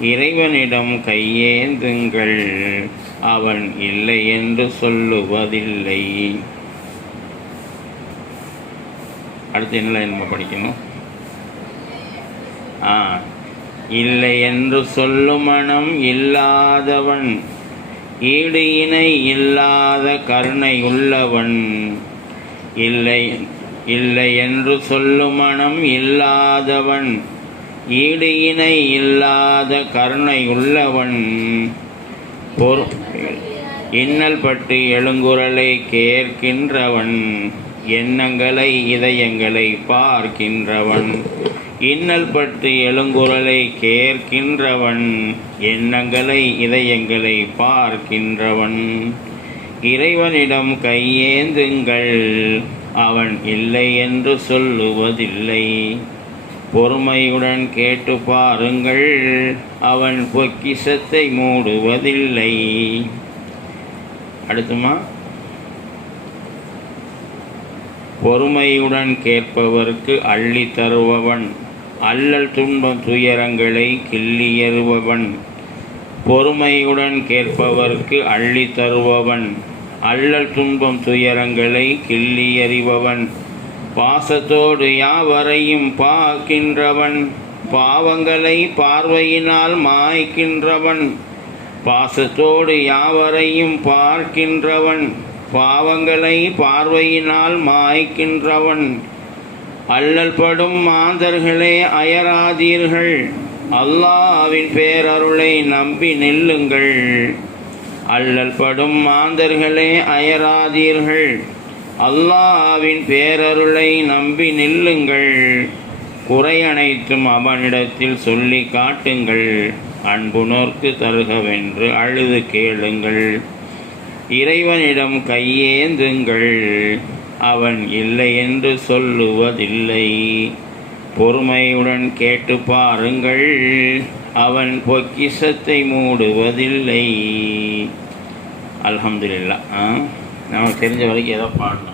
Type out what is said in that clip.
இறைவனிடம் கையேந்துங்கள். அவன் இல்லை என்று சொல்லுவதில்லை. அடுத்து என்ன நம்ம படிக்கணும்? ஆ இல்லை என்று சொல்லும் மனம் இல்லாதவன் ஈடு இணை இல்லாத கருணை உள்ளவன். இல்லை இல்லை என்று சொல்லும் மனம் இல்லாதவன் ஈடு இணை இல்லாத கருணை உள்ளவன். பொறு இன்னல் பட்டு எழுங்குரலை கேட்கின்றவன் எண்ணங்களை இதயங்களை பார்க்கின்றவன். இன்னல் பட்டு எழுங்குரலை கேட்கின்றவன் எண்ணங்களை இதயங்களை பார்க்கின்றவன். இறைவனிடம் கையேந்துங்கள். அவன் இல்லை என்று சொல்லுவதில்லை. பொறுமையுடன் கேட்டு பாருங்கள். அவன் பொக்கிஷத்தை மூடுவதில்லை. அடுத்துமா? பொறுமையுடன் கேட்பவர்க்கு அள்ளி தருபவன். அல்லல் துன்பம் துயரங்களை கிள்ளி எறுபவன். பொறுமையுடன் கேட்பவர்க்கு அள்ளி தருபவன். அல்லல் துன்பம் துயரங்களை கிள்ளி எறிபவன். பாசத்தோடு யாவரையும் பார்க்கின்றவன் பாவங்களை பார்வையினால் மாய்க்கின்றவன் பாசத்தோடு யாவரையும் பார்க்கின்றவன் பாவங்களை பார்வையினால் மாய்க்கின்றவன். அல்லல்படும் மாந்தர்களே அயராதீர்கள். அல்லாவின் பேரருளை நம்பி நில்லுங்கள். அல்லல்படும் மாந்தர்களே அயராதீர்கள். அல்லாவின் பேரருளை நம்பி நில்லுங்கள். குறை அனைத்தும் அவனிடத்தில் சொல்லி காட்டுங்கள். அன்புணர்க்கு தருகவென்று அழுது கேளுங்கள். இறைவனிடம் கையேந்துங்கள். அவன் இல்லை என்று சொல்லுவதில்லை. பொறுமையுடன் கேட்டு பாருங்கள். அவன் பொக்கிஷத்தை மூடுவதில்லை. அலமதுல்லா ஆ? நமக்கு தெரிஞ்ச வரைக்கும் ஏதோ பாடணும்.